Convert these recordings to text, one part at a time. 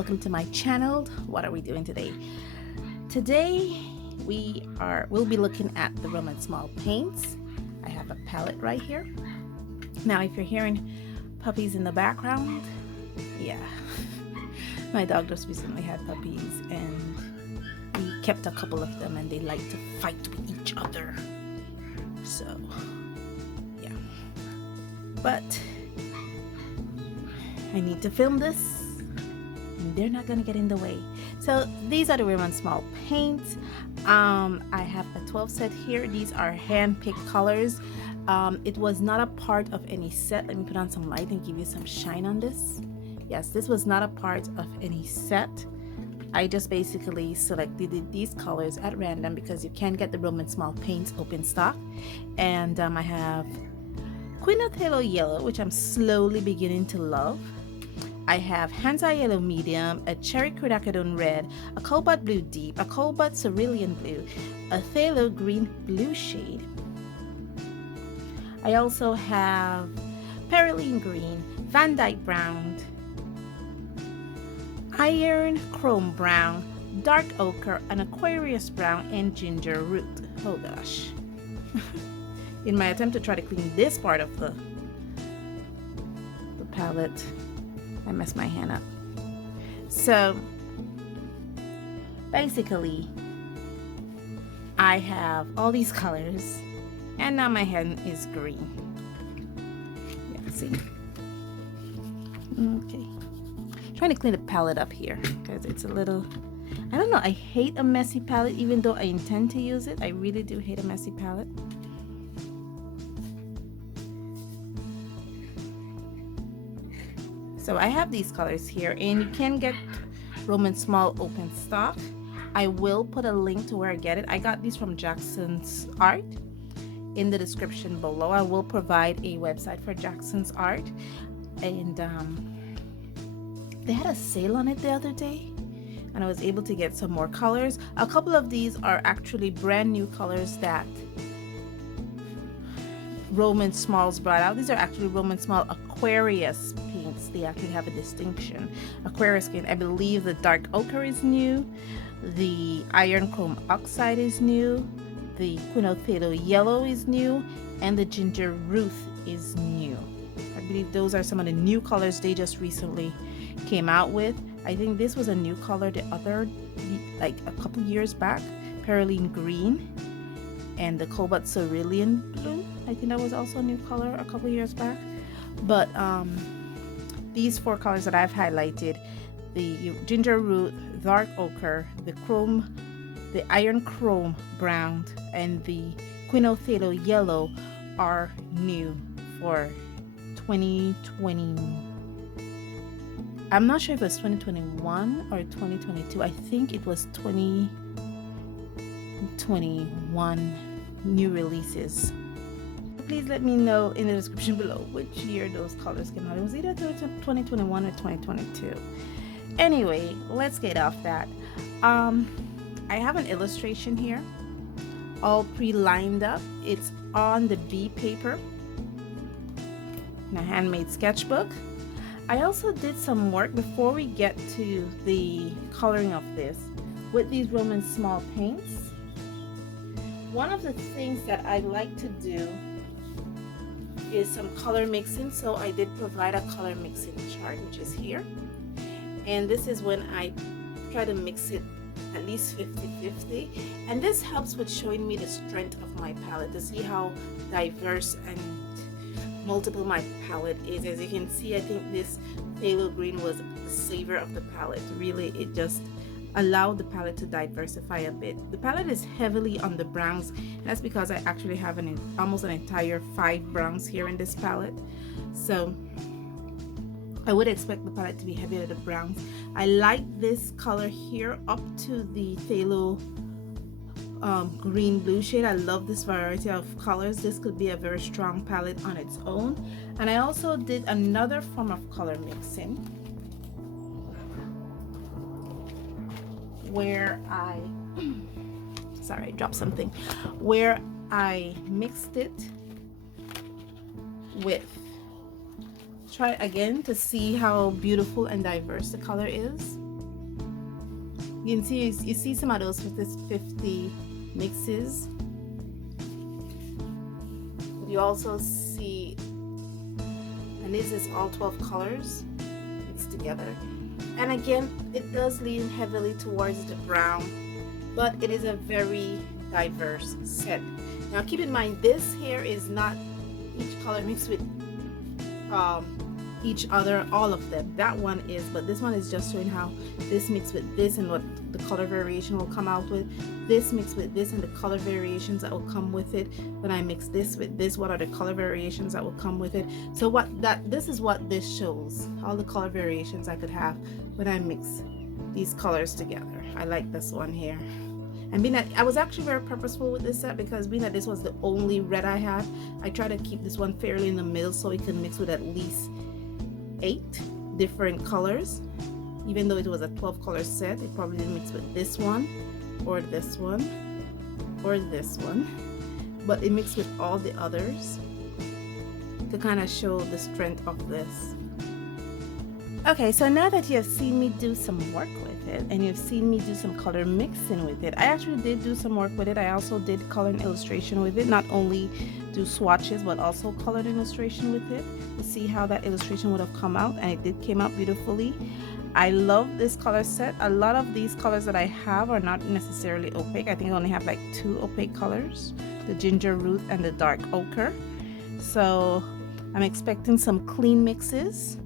welcome to my channel. What are we doing today? Today we'll be looking at the Roman Szmal paints. I have a palette right here. Now if you're hearing puppies in the background, yeah, my dog just recently had puppies and we kept a couple of them and they like to fight with each other, so yeah, but I need to film this and they're not gonna get in the way. So these are the Roman Szmal paints. I have a 12 set here. These are hand-picked colors. It was not a part of any set. Let me put on some light and give you some shine on this. Yes, this was not a part of any set. I just basically selected these colors at random because you can get the Roman Szmal paints open stock. And I have Queen of Halo Yellow, which I'm slowly beginning to love. I have Hansa Yellow Medium, a Cherry Quinacridone Red, a Cobalt Blue Deep, a Cobalt Cerulean Blue, a Phthalo Green Blue shade. I also have Perylene Green, Van Dyke Brown, Iron Chrome Brown, Dark Ochre, an Aquarius Brown, and Ginger Root. Oh gosh. In my attempt to try to clean this part of the palette, I messed my hand up. So basically I have all these colors and now my hand is green. Yeah, see. Okay. Trying to clean the palette up here because it's a little, I don't know, I hate a messy palette even though I intend to use it. I really do hate a messy palette. So I have these colors here and you can get Roman Szmal open stock. I will put a link to where I get it. I got these from Jackson's Art in the description below. I will provide a website for Jackson's Art, and they had a sale on it the other day and I was able to get some more colors. A couple of these are actually brand new colors that Roman Szmal's brought out. These are actually Roman Szmal Aquarius paints. They actually have a distinction. Aquarius paint. I believe the Dark Ochre is new, the Iron Chrome Oxide is new, the Queen of Phthalo Yellow is new, and the Ginger Root is new. I believe those are some of the new colors they just recently came out with. I think this was a new color the other, like a couple years back, Perylene Green, and the Cobalt Cerulean Blue. I think that was also a new color a couple years back. But these four colors that I've highlighted, the Ginger Root, Dark Ochre, the Iron Chrome Brown, and the Queen of Phthalo Yellow are new for 2020. I'm not sure if it was 2021 or 2022. I think it was 2021 new releases. Please let me know in the description below which year those colors came out. It was either 2021 or 2022. Anyway, let's get off that. I have an illustration here all pre-lined up. It's on the B paper in a handmade sketchbook. I also did some work before we get to the coloring of this with these Roman Szmal paints. One of the things that I like to do is some color mixing, so I did provide a color mixing chart, which is here, and this is when I try to mix it at least 50-50, and this helps with showing me the strength of my palette, to see how diverse and multiple my palette is. As you can see, I think this phthalo green was the savior of the palette. Really, it just allowed the palette to diversify a bit. The palette is heavily on the browns, and that's because I actually have almost an entire 5 browns here in this palette, so I would expect the palette to be heavy on the browns. I like this color here up to the phthalo green blue shade. I love this variety of colors. This could be a very strong palette on its own. And I also did another form of color mixing where I sorry, I dropped something, where I mixed it with, try again to see how beautiful and diverse the color is. You can see, you see some of those 50 mixes. You also see, and this is all 12 colors mixed together. And again, it does lean heavily towards the brown, but it is a very diverse set. Now keep in mind, this here is not each color mixed with each other, all of them. That one is, but this one is just showing how this mixed with this and what the color variation will come out with. This mixed with this and the color variations that will come with it. When I mix this with this, what are the color variations that will come with it? So this is what this shows, all the color variations I could have when I mix these colors together. I like this one here. And being that I was actually very purposeful with this set, because being that this was the only red I had, I try to keep this one fairly in the middle so it can mix with at least 8 different colors. Even though it was a 12 color set, it probably didn't mix with this one or this one or this one, but it mixed with all the others to kind of show the strength of this. Okay, so now that you have seen me do some work with it and you've seen me do some color mixing with it, I actually did do some work with it. I also did color and illustration with it, not only do swatches but also colored illustration with it to see how that illustration would have come out, and it did came out beautifully. I love this color set. A lot of these colors that I have are not necessarily opaque. I think I only have like 2 opaque colors, the ginger root and the dark ochre. So I'm expecting some clean mixes.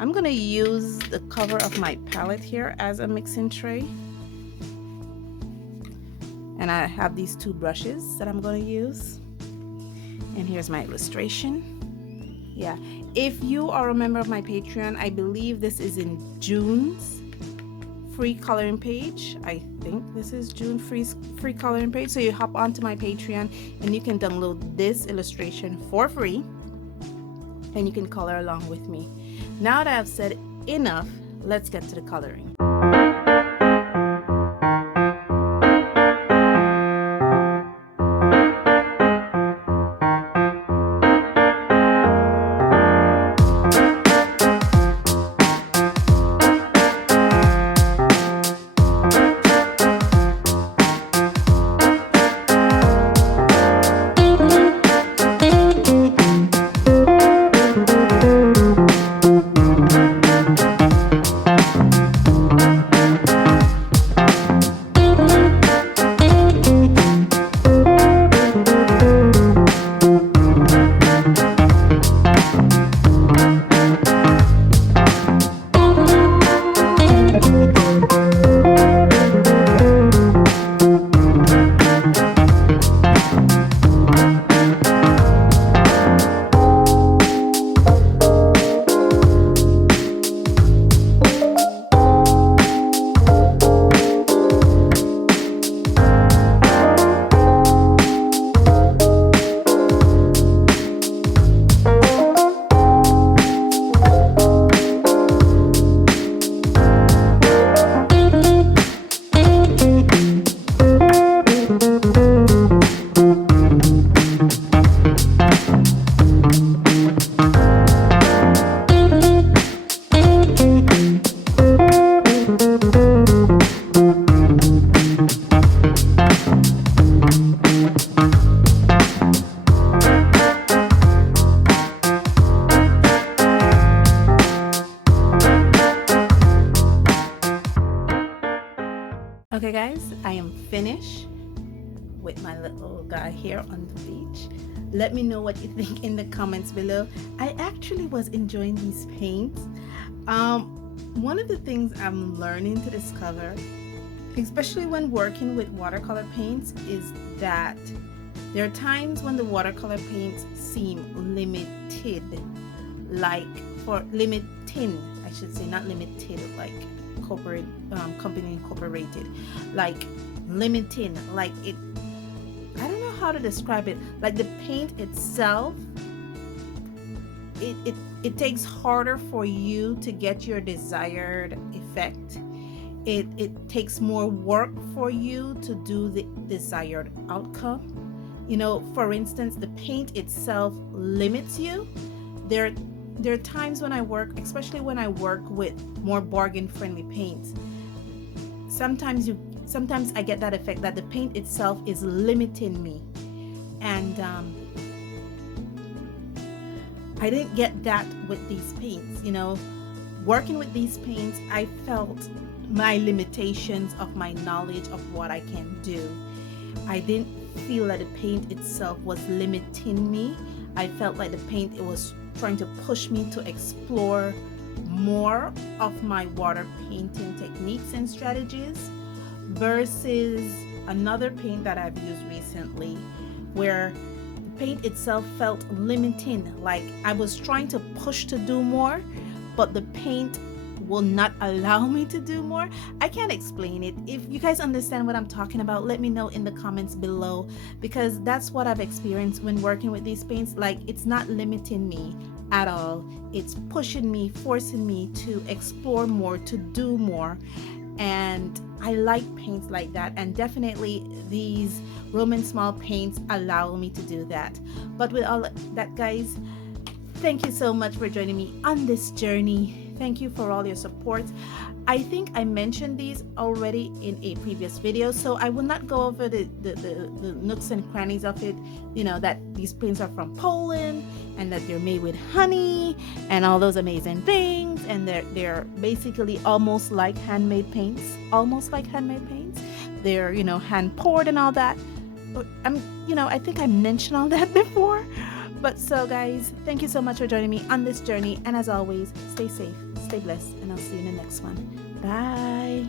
I'm going to use the cover of my palette here as a mixing tray. And I have these 2 brushes that I'm going to use. And here's my illustration. Yeah, if you are a member of my Patreon, I believe this is in June's free coloring page. I think this is June free coloring page. So you hop onto my Patreon and you can download this illustration for free, and you can color along with me. Now that I've said enough, let's get to the coloring. Okay guys, I am finished with my little guy here on the beach. Let me know what you think in the comments below. I actually was enjoying these paints. One of the things I'm learning to discover, especially when working with watercolor paints, is that there are times when the watercolor paints seem limited, like for limiting, I should say, not limited, like corporate company incorporated, like limiting, like it, I don't know how to describe it, like the paint itself, it takes harder for you to get your desired effect. It takes more work for you to do the desired outcome. You know, for instance, the paint itself limits you. There are times when I work, especially when I work with more bargain friendly paints, sometimes I get that effect that the paint itself is limiting me, and I didn't get that with these paints. Working with these paints, I felt my limitations of my knowledge of what I can do. I didn't feel that the paint itself was limiting me. I felt like the paint, it was trying to push me to explore more of my water painting techniques and strategies, versus another paint that I've used recently where the paint itself felt limiting, like I was trying to push to do more, but the paint will not allow me to do more. I can't explain it. If you guys understand what I'm talking about, let me know in the comments below, because that's what I've experienced when working with these paints. Like, it's not limiting me at all. It's pushing me, forcing me to explore more, to do more. And I like paints like that, and definitely these Roman Szmal paints allow me to do that. But with all that, guys, thank you so much for joining me on this journey. Thank you for all your support. I think I mentioned these already in a previous video, so I will not go over the nooks and crannies of it. That these paints are from Poland, and that they're made with honey and all those amazing things, and they're basically almost like handmade paints. They're hand poured and all that. I think I mentioned all that before. But so, guys, thank you so much for joining me on this journey, and as always, stay safe, stay blessed, and I'll see you in the next one. Bye.